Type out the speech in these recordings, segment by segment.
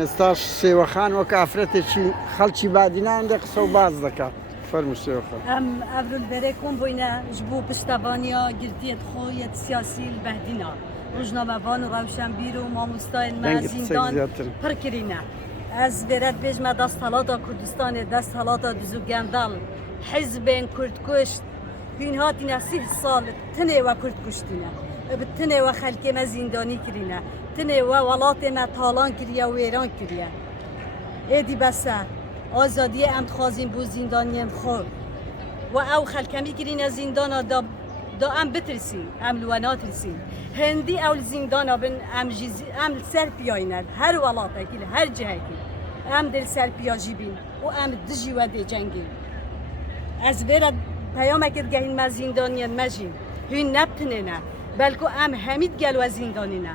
ئێستاش سێوەخان وەک ئافرەتێکی خەڵکی بادینان دە قسە و باز دەکات فەرموو سێوەخان. ئەم ئەڤولبەرێ کۆم بووینە ji بۆ پشتەوانیا گرتیەت خۆیەت سیاسی بەهدینا ڕۆژنامەوان و ڕەوشەمبیر و مامۆستایên me zîndan pir kirîne. Ez vêret bêjme desthelata Kurdistanê desthelata dizûgendal hizbên Kurdkuş hûn hatîne 30 sal tinê we Kurd kuştîne. Bi tinê we xelkê me zîndanî kirîne. Tinê we welatê me talan kiriye û wêran kiriye. Êdî bese azadiyê em dixwazîn bû zîndaniyên xwe. و او خلکمی کرینه زندانا دا ام بترسین ام لو ناترسین هندی او زندانا بن ام سر پیاینه هر ولاته کی هر جهه کی ام دل سر پیاجی بین و ام دجی و دی جنگی از ویرا پیام اکد گهین ما زندانیان مجین هین نبتنه بلکو ام همید گل و زندانینه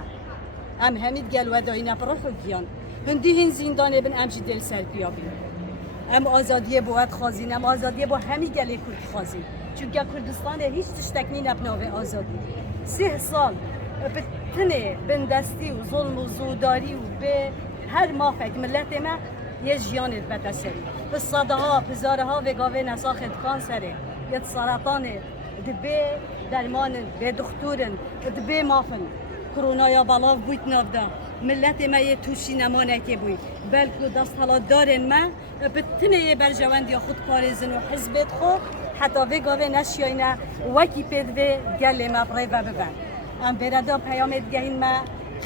ام همید گل و داینه پروح گیان هندی هین زندانه بن ام جی دل سر پیا بین ام آزادی باید خوازین ام آزادی با همی گلی کرد خوازین چون که کردستان هیچ تشتکنی نبناوه آزادی 30 سال به تنه بندستی و ظلم و زوداری و به هر مافک ملت ما یه جیانت بتسری به صده ها پزاره ها و گاوه نساخت کانسره یه سرطان دبه درمان به دکترن دبه مافن کرونا یا بلاو بویت نافده ملت ما یه توشی نمانه که بوی بلکه دست حالا دارن ما بتنه برجوند یا خود پارزن و حزبت خو حتی وگاوه نشیاینه وکی پید و گل ما برای و ببن ام بردا پیامت گهین ما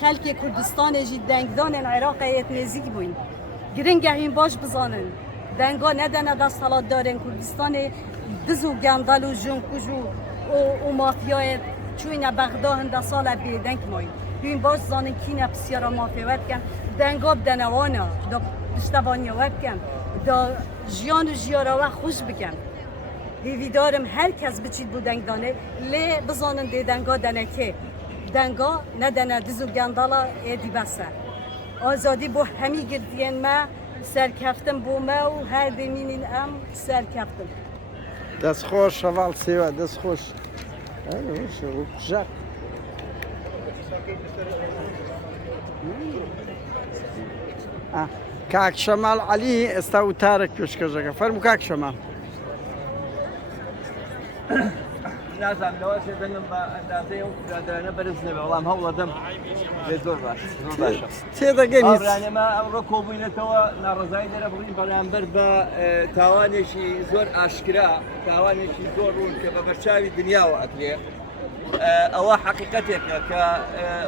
خلک کردستان جی دنگدان عراق ایت نزیک بوین گرین گهین باش بزانن دنگا ندنه دست حالا دارن کردستان دزو گندل و جنکوش و مافیای چوینه بغدا هنده سال بیدنگ ماین بین باش زانن کینه بسیارا مافیوت کن دنگاب دنوانا دا پشتوانیا وب کن دا جیان و جیارا و خوش بکن هیویدارم هر کس بچید بو دنگ دانه لی بزانن دی دنگا دنکه دنگا ندنه دزو گندالا ایدی بسه آزادی بو همی گردین ما سرکفتم بو ما و هر دمینین ام سرکفتم دەست خۆش شەواڵ سێوە دەست خۆش ژەق کاک شەماڵ عەلی ئێستا وتارێک پێشکەشەکە فەرموو کاک شەماڵ. نازانم لەوە دەنگم بە ئەندازەیە و برادرانە بەرز نەبێ بەڵام هەوڵەدەم بێ زۆر باش زۆر باشە تێدەگەین هیچ ڕانێمە ئەمڕۆ کۆبووینەتەوە ناڕزایی دەرە بڕین بەرامبەر بە تاوانێکی زۆر ئاشکرا تاوانێکی زۆر ڕوون کە بە بەرچاوی دنیاوە ئەکرێ ئەوە حەقیقەتێکە کە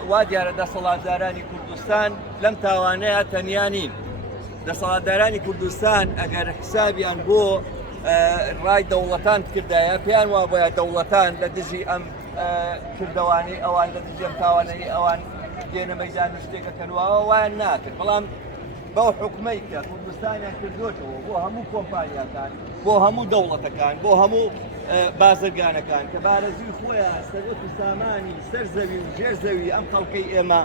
وا دیارە دەسەڵاتدارانی کوردستان لەم تاوانەیە تەنیا نین دەسەڵاتدارانی کوردستان ئەگەر حسابیان بۆ ڕای دەوڵەتان کردایە پێیان وا بۆیە دەوڵەتان لە دژی ئەم کردەوانی ئەوان لە دژی ئەم تاوانەی ئەوان دێنە مەیدان شتێکەکەنەوە وایان ناکرد بەڵام بەو حکومەی کە کوردستانیان کردوێتەوە بۆ هەموو کۆمپانیاکان بۆ هەموو دەوڵەتەکان بۆ هەموو بازرگانەکان کە بارەزوی خۆیان سەرۆت و سامانی سەرزەوی و ژێرزەوی ئەم خەڵکەی ئێمە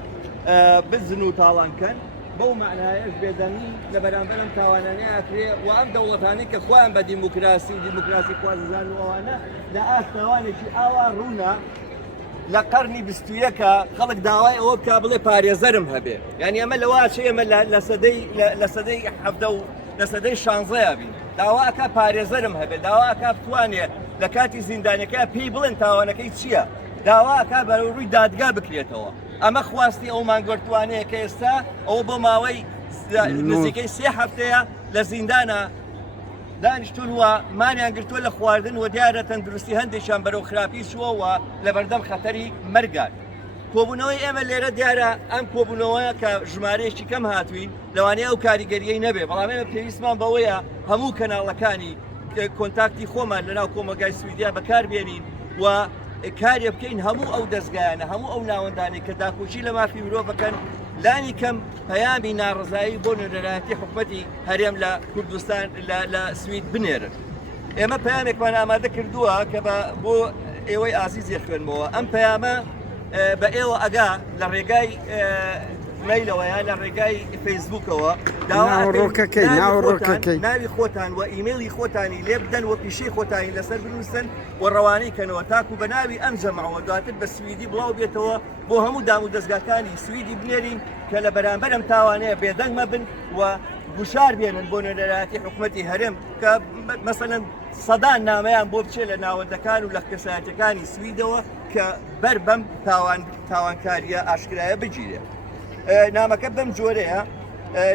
بزن و تاڵانکەن بەو معنایەش بێدەنگی لە بەرامبەر ئەم تاوانانەیە ئەکرێ و ئەم دەوڵەتانەی کە خۆیان بە دیموکراسی و دیموکراسی خواززان و ئەوانە لە ئاستەوانێکی ئاوا ڕوونا لە قەرنی 21کە خەڵک داوای ئەوە بکا بڵێ پارێزەرم هەبێ یعنی ئەمە لەواشە ئێمە لە سەدەی حەفدە و لە سەدەی 16 بین داواکە پارێزەرم هەبێ داواکە بتوانێت لە کاتی زیندانەکە پێی بڵێن تاوانەکەی چییە داواکە بەڕووی دادگا بکرێتەوە ئەمە خواستی ئەو مانگۆرتوانەیە کە ئێستا ئەوە بۆ ماوەی نزیکەی 3 هەفتەیە لە زیندانە دانیشتون وە مانیان گرتووە لە خواردن و دیارە تەندروستی هەندێکیان بەرەو خراپی چووەوە لە بەردەم خەتەری مەرگان کۆبوونەوەی ئێمە لێرە دیارە ئەم کۆبوونەوەیە کە ژمارەیەکی کەم هاتوین لەوانەیە ئەو کاریگەریەی نەبێ بەڵام ئێمە پێویستمان بەوەیە هەموو کەناڵەکانی کۆنتاکتی خۆمان لەناو کۆمەلگای سویدیا بەکاربێنین و کارێ بکەین هەموو ئەو دەستگایانە هەموو ئەو ناوەندانی کە داخۆشی لە مافی مرۆڤەکەن لانی کەم پەیامی ناڕزایی بۆ نەرایەتی حکومەتی هەرێم لە کوردستان لە سوید بنێرن ئێمە پەیامێکمان ئامادە کردووە کە بۆ ئێوەی ئازیزی خوێنمەوە ئەم پەیامە بە ئێوە ئەگا لە ڕێگای مەیلەوە یان لە ڕێگای فەیسبووکەوە ناوی خۆتان و ئیمێلی خۆتانی لێ بدەن و پیشەی خۆتانی لەسەر بنووسن و ڕەوانەی کەنەوە تاکو بە ناوی ئەم جەماعەوە دواتر بە سویدی بڵاو بێتەوە بۆ هەموو دام و دەستگاکانی سویدی بنێرین کە لە بەرامبەر ئەم تاوانەیە بێدەنگ مەبن و گوشار بێنن بۆ نوێنەرایەتی حکوومەتی هەرێم کە مەسەلەن سەدان نامەیان بۆ بچێت لە ناوەندەکان و لە کەسایەتەکانی سویدەوە کە بەر بەم تاوانکاریە ئاشکرایە بگیرێت. نامەکە بەم جۆرەیە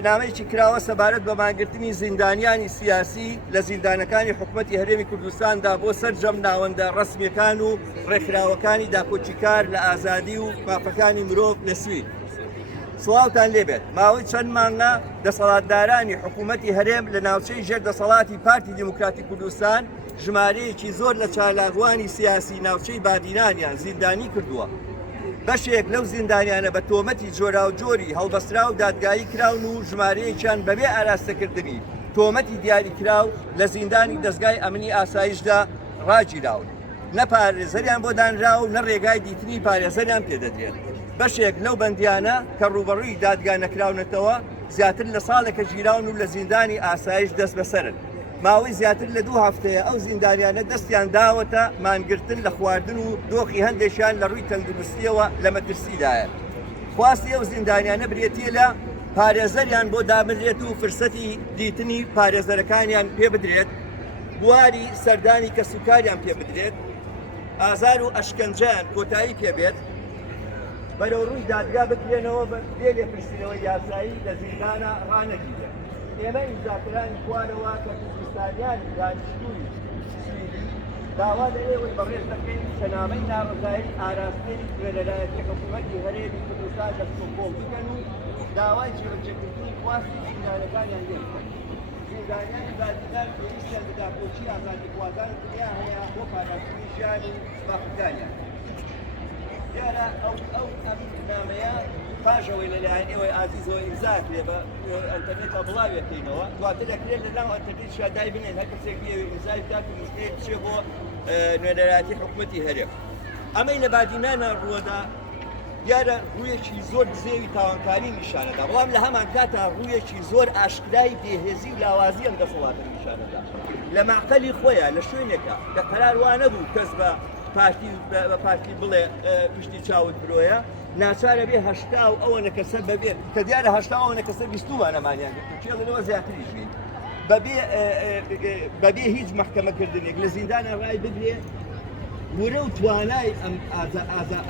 نامەیەکی کراوە سەبارەت بە مانگرتنی زیندانیانی سیاسی لە زیندانەکانی حکوومەتی هەرێمی کوردستاندا بۆ سەرجەم ناوەندە ڕسمیەکان و ڕێکخراوەکانی داکۆچیکار لە ئازادی و مافەکانی مرۆڤ لە سوید. سڵاوتان لێبێت ماوەی چەند مانگە دەسەڵاتدارانی حکوومەتی هەرێم لە ناوچەی ژێر دەسەڵاتی پارتی دموکراتی کوردستان ژمارەیەکی زۆر لە چالاکوانی سیاسی ناوچەی بادینانیان زیندانی کردووە. بەشێک لەو زیندانیانە بە تۆمەتی جۆرا و جۆری هەڵبەسترا و دادگایی کراون و ژمارەیەکیان بەبێ ئاراستەکردنی تۆمەتی دیاری کراو لە زیندانی دەستگای ئەمنی ئاسایشدا ڕاگیراون. نە پارێزەریان بۆ دانرا و نە ڕێگای دیتنی پارێزەریان پێدەدرێت. بەشێک لەو بەندیانە کە ڕوبەڕووی دادگا نەکراونەتەوە زیاتر لە ساڵێکە ژیراون و لە زیندانی ئاسایش دەست بەسەرن. ماوەی زیاتر لە 2 هەفتەیە ئەو زیندانیانە دەستیان داوەتە مانگرتن لە خواردن و دۆخی هەندێکیان لە ڕووی تەندروستیەوە لە مەترسیدایە. خواستی ئەو زیندانیانە برێتیە لە پارێزەریان بۆ دابدرێت و فرسەتی دیتنی پارێزەرەکانیان پێ بدرێت، بواری سەردانی کەسوکاریان پێ بدرێت، ئازار و ئەشکەنجیان کۆتایی پێبێت، بەرەو ڕووی دادگا بکرێنەوە بێ لێپرسینەوەی یاسایی لە زیندانە ڕانەگیرێت. ئێمە ئیمزاکرانی خوارەوە کە کوردستانیانی دانیشتووی سویدی داوا لە ئێوەی بەڕێز دەکەین شەنامەی ناڕزایی ئاراستەری خوێنەرایەتی حکوومەتی هەرێمی کوردستان لە کۆڵ بکەن و داوای جێبەجێکردنی خواستی زیندانەکانیان لێ بکەن. زیندانیانی بادینان پێویستیان بە داپۆچی ئازادیخوازان دنیا هەیە بۆ پاراستنی ژیان و باخەکانیان. دیارە ئەو نامەیە پاشەوەی لەلایەن ئێوەی ئازیزەوە ئیمزاکرێ بە ئەنتەرنێتە بڵاوێکەینەوە دواتر دەکرێت لەناو ئەنتەرنێت شادای بنێن هەر کەسێکی ئێوەی ئیمزای بکات و مشتێک بچێ بۆ نوێنەرایەتی حکوومەتی هەرێم. ئەمەی لە بادینانە ڕووەدا دیارە ڕوویەکی زۆر زێوی تاوانکاری نیشانەدا، بەڵام لە هەمان کاتا ڕوویەکی زۆر ئاشکرای بێهێزی و لاوازی ئەم دەسەڵاتە نیشانەدا. لە معقەلی خۆیان لە شوێنێکە کە قەرار وا نەبوو کەس بە پارتی بڵێ پشتی چاوت برۆیە ناچارە بێ هەشتا و ئەوەنە کەسە بەبێ کە دیارە هەشتا ئەوەنە کەسە 20مانەمانیان چێڵنەوە زیاتریژین بەبێ هیچ مەحکەمەکردنێک لە زیندانە ڕای بگرێ وەرە و توانای ئەم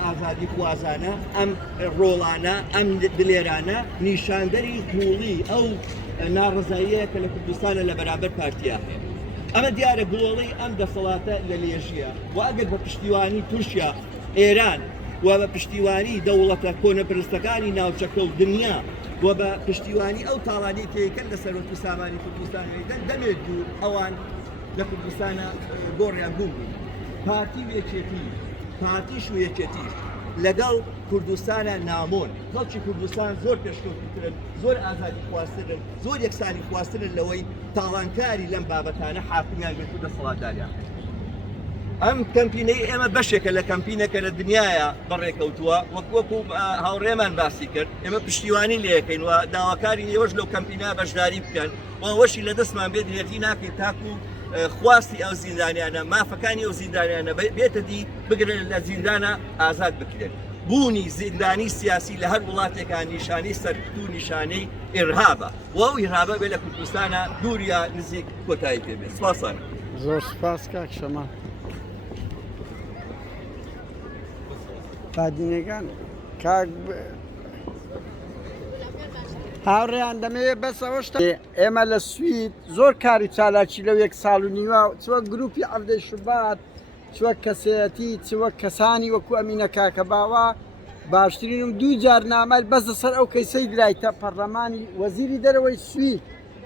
ئازادی خوازانە ئەم ڕۆڵانە ئەم دلێرانە نیشاندەری توڵی ئەو ناڕزاییە کە لە کوردستانە لە بەرامبەر پارتیا هەیە. ئەمە دیارە گوڵەڵی ئەم دەسەڵاتە لە لێژیە و ئەگەر بە پشتیوانی تورکیا، ئێران و بە پشتیوانی دەوڵەتە کۆنەپەرستەکانی ناوچەکە و دنیا و بە پشتیوانی ئەو تاوانی تێکەن لە سەرۆت و سامانی کوردستان دەمێت و ئەوان لە کوردستانە گۆڕیان بوو پارتی وێچێتی پارتیش و یەکێتیش لەگەڵ کوردستانە نامۆن. خەڵکی کوردستان زۆر پێشکەوتترن، زۆر ئازادی خواسترن، زۆر یەکسانی خواسترن لەوەی تاوانکاری لەم بابەتانە حاکمیان بێت و دەسەڵاتداریان. ئەم کەمپینەی ئێمە بەشێکە لە کەمپینەکە لە دنیاە بەڕێکەوتووە وەکو هاوڕێمان باسی کرد، ئێمە پشتیوانی لێەکەین و داواکاری ئێوەش لەو کەمپینە بەشداری بکەن وەشی لە دەستمان بێت هێتی ناکەین تاکو خواستی ئەو زیندانیانە مافەکانی ئەو زیندانیانە بێتە دی بگرن لە زیندانە ئازاد بکرێن. بوونی زیندانی سیاسی لە هەر وڵاتێکان نیشانەی سەرکوت و نیشانەی ئێرهابە و ئەو ئێرهابە بێ لە کوردستانە دووریا نزیک کۆتایی پێبێت. سپاسان. زۆر سپاس کاک شەمان. بادینەکان کاک هاوڕێیان دەمەوێت بەسەوەشتا ئێمە لە سوید زۆر کاری چالاکی لەو 1 ساڵ و نیوە چوە گروپی ئەردەی شوبات چوە کەسەتی چوە کەسانی وەکو ئەمینە کاکە باوە باشترینم 2 جار نامەل بەس لەسەر ئەو کەیسەی درایتە پەرلەمانی وەزیری دەرەوەی سوید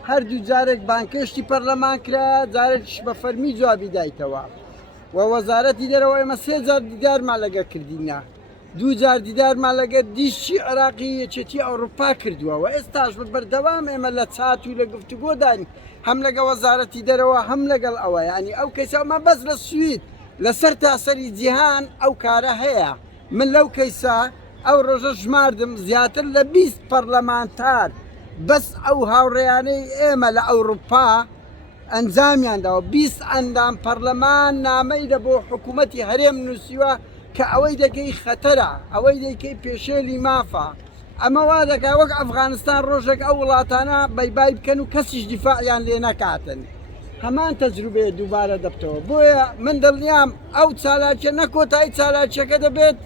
هەردوو جارێک بانکەشتی پەرلەمان کرا جارێکش بە فەرمی جوابی دایتەوە و وەزارەتی دەرەوە ئێمە 3 جار دیدارمان لەگە کردینە 2 جار دیدارمان لەگە دیشتی عراقی یەکێتی ئەوروپا کردووە و ئێستاش بەردەوام ئێمە لە چات و لە گفتوگۆدانی هەم لەگە وەزارەتی دەرەوە هەم لەگەڵ ئەوە ینی ئەو کەیسەمە بەس لە سوید لەسەر تاسەری جیهان ئەو کارە هەیە. من لەو کەیسا ئەو ڕۆژە ژماردم زیاتر لە 20 پەرلەمانتار بەس ئەو هاوڕێیانەی ئێمە لە ئەوروپا ئەنجامیانداوە 20 ئەندام پەرلەمان نامەی لە بۆ حکوومەتی هەرێم نووسیوە کە ئەوەی دەکەی خەتەرە ئەوەی دەکەی پێشێلی مافە ئەمە وا دەکا وەک ئەفغانستان ڕۆژێک ئەو وڵاتانە بەیبای بکەن و کەسیش دیفاعیان لێ نەکاتن هەمان تەجروبەیە دووبارە دەبتەوە بۆیە من دڵنیام ئەو چالاکیە نەکۆتایی چالاکیەکە دەبێت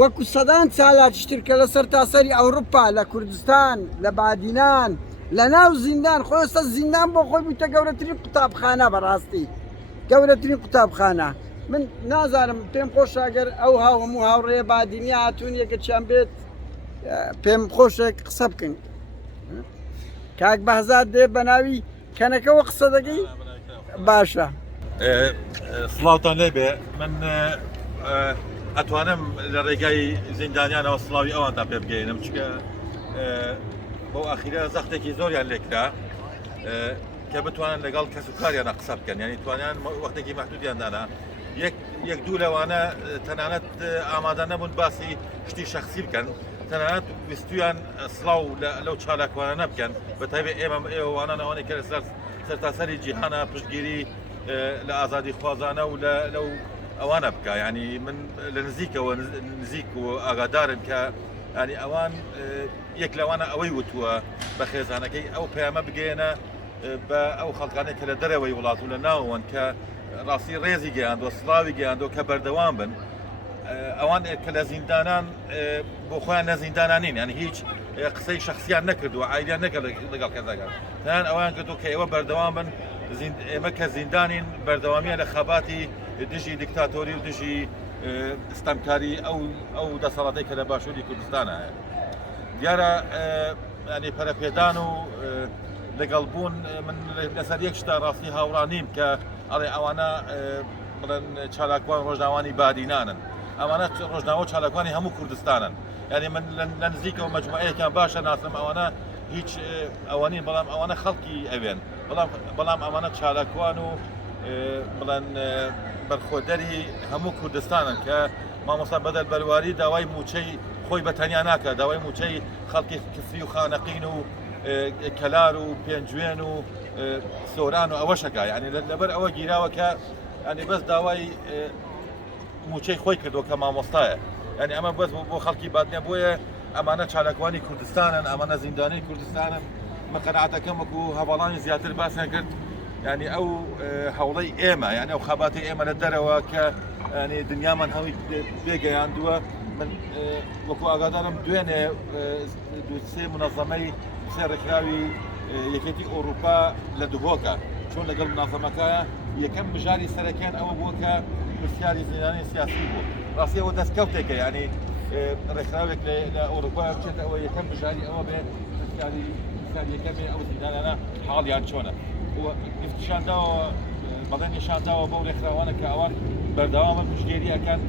وەکو سەدان چالاکیشتر کە لەسەر تاسەری ئەوروپا لە کوردستان لە بادینان لە ناو زیندان خۆستا زیندان بۆ خۆی بوویتە گەورەترین قوتابخانە بەڕاستی گەورەترین قوتابخانە من نازانم پێم خۆشە ئەگەر ئەو هەموو هاوڕێ بادینی هاتوون یەکەچیان بێت پێم خۆشێک قسە بکەین کاک بەهزاد دێ بە ناوی کەنەکەەوە قسە دەگەی باشە سڵاوتان لێبێ من ئەتوانم لە ڕێگای زیندانیانەوە سڵاوی ئەوانتان پێ بگەینم چکە بۆ ئاخیرە زەختێکی زۆریان لێکرا کە بتوانن لەگەڵ کەس و کاریانە قسە بکەن ینی توانیان وەختێکی مەحدودیاندانا یەک دوو لەوانە تەنانەت ئامادە نەبوون باسی شتی شخصی بکەن تەنانەت ویستویان سڵاو لەو چالاکوانە نەبکەن بە تایبێت ئێوەوانان ئەوانەی کە سەرتاسەری جیهانە پشتگیری لە ئازادی خوازانە و لەو ئەوانە بکە ینی من لە نزیکەوە نزیک و ئاگادارم کە ینی ئەوان یەک لەوانە ئەوەی وتووە بە خێزانەکەی ئەو پەیامە بگەێنە بە ئەو خەڵکانێک کە لە دەرەوەی وڵات و لە ناوەوەن کە ڕاستی ڕێزی گەیاندۆ سڵاوی گەیاندۆ کە بەردەوام بن ئەوان کە لە زیندانان بۆ خۆیان لە زیندانانین ینی هیچ قسەی شخصیان نەکردووە ئایلیان نەکرد لەگەڵ کەسەکان تەنان ئەوان کردو کە ئێوە بەردەوام بن ئێمە کە زیندانین بەردەوامیە لە خەباتی دژی دیکتاتۆری و دژی ستەمکاری ئەو دەسەڵاتەی کە لە باشووری کوردستانە هەیە دیارە ینی پەرەپێدان و لەگەڵ بوون من لەسەر یەک شتا ڕاستی هاوڕانیم کە ئەڵێ ئەوانە بڵێن چالاکوان ڕۆژناوانی بادینانن ئەوانە ڕۆژناوە چالاکوانی هەموو کوردستانن ینی من لە نزیکەوە مەجموعەیەکیان باشە ناسم ئەوانە هیچ ئەوانین بەڵام ئەوانە خەڵکی ئەوێن بەڵام ئەمانە چالاکوان و بڵێن بەرخۆدەری هەموو کوردستانن کە مامۆستا بەدەل بەرواری داوای موچەی خۆی بەتەنیا ناکە داوای موچەی خەڵکی کفری و خانەقین و کەلار و پێنجوێن و سۆران و ئەوەشەکە ینی لەبەر ئەوە گیراوە کە ینی بەس داوای موچەی خۆی کردو کە مامۆستایە ینی ئەمە بەس بۆ خەڵکی بادنە بۆیە ئەمانە چالاکوانی کوردستانن ئەمانە زیندانی کوردستانن مەقەنعاتەکەم وەکو هەواڵانی زیاتر باسیان کرد ینی ئەو هەوڵەی ئێمە یعنی ئەو خەباتی ئێمە لە دەرەوە کە ینی دنیامان هەمووی پێگەیاندووە من وەکو ئاگادارم دوێنێ سێ منەظەمەی سێ ڕێکراوی یەکێتی ئەوروپا لە دووهۆکە چۆن لەگەڵ مناظەمەکەیە یەکەم بژاری سەرەکیان ئەوە بووە کە پرسیاری زیندانی سیاسی بوو ڕاستی ئەوە دەستکەوتێکە ینی ڕێکراوێک لە ئەوروپا بچێت ئەوە یەکەم بژاری ئەوە بێت پرسیاری یەکەمێ ئەو زیندانانە حاڵیان چۆنە گفتشانداوە بەڵێن نیشانداوە بەو ڕێکخراوانە کە ئەوان بەردەوامە پشتگیری ئەکەن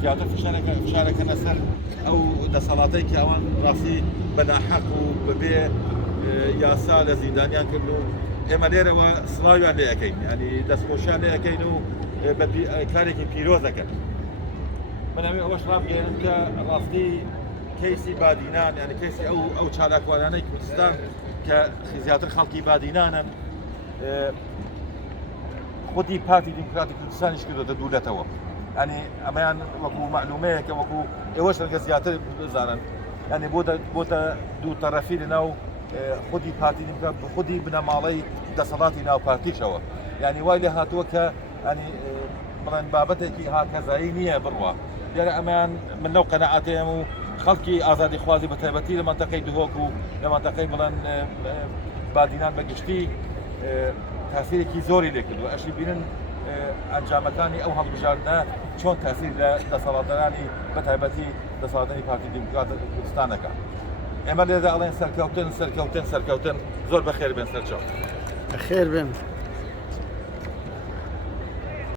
زیاتر فشارەکەنە سەر ئەو دەسەڵاتەی کە ئەوان ڕاستی بەناحەق و بەبێ یاسا لە زیندانیان کرد و ئێمە لێرەوە سڵاویان لێ ئەەکەین ینی دەستخۆشیان لێ ئەەکەین و کارێکی پیرۆز دەکەن من ئەوێ ئەوەش ڕابگەێنم کە ڕاستی کەیسی بادینان ینی کەیسی ئەو چالاکوانانەی کوردستان کە زیاتر خەڵکی بادینانن خودی پارتی دیموکراتی کوردستانیش کردوتە دوولەتەوە ینی ئەمەیان وەکو معلومەیەکە وەکو ئێوەش ڕەنگە زیاتر بزانن ینی بۆتە دوو تەرەفی لەناو خودی پارتی دیموکرات خودی بنەماڵەی دەسەڵاتی ناو پارتیشەوە ینی وای لێ هاتووە کە ینی بڵێن بابەتێکی هاکەزایی نییە بڕوە دیارە ئەمەیان من لەو قەنەعاتەیەم و خەڵکی ئازادی خوازی بە تایبەتی لە مەنتەقەی دووهۆک و لە مەنتەقەی بڵێن بادینان بەگشتی تاسیرێکی زۆری لێ کردووە ئەشی بینن ئەنجامەکانی ئەو هەڵبژاردنە چۆن تاسیر لە دەسەڵاتدارانی بە تایبەتی دەسەڵاتداری پارتی دیموکرات کوردستانەکە ئێمە لێدا ئەڵێن سەرکەوتن زۆر بەخێر بێن سەرچاو بەخێر بێن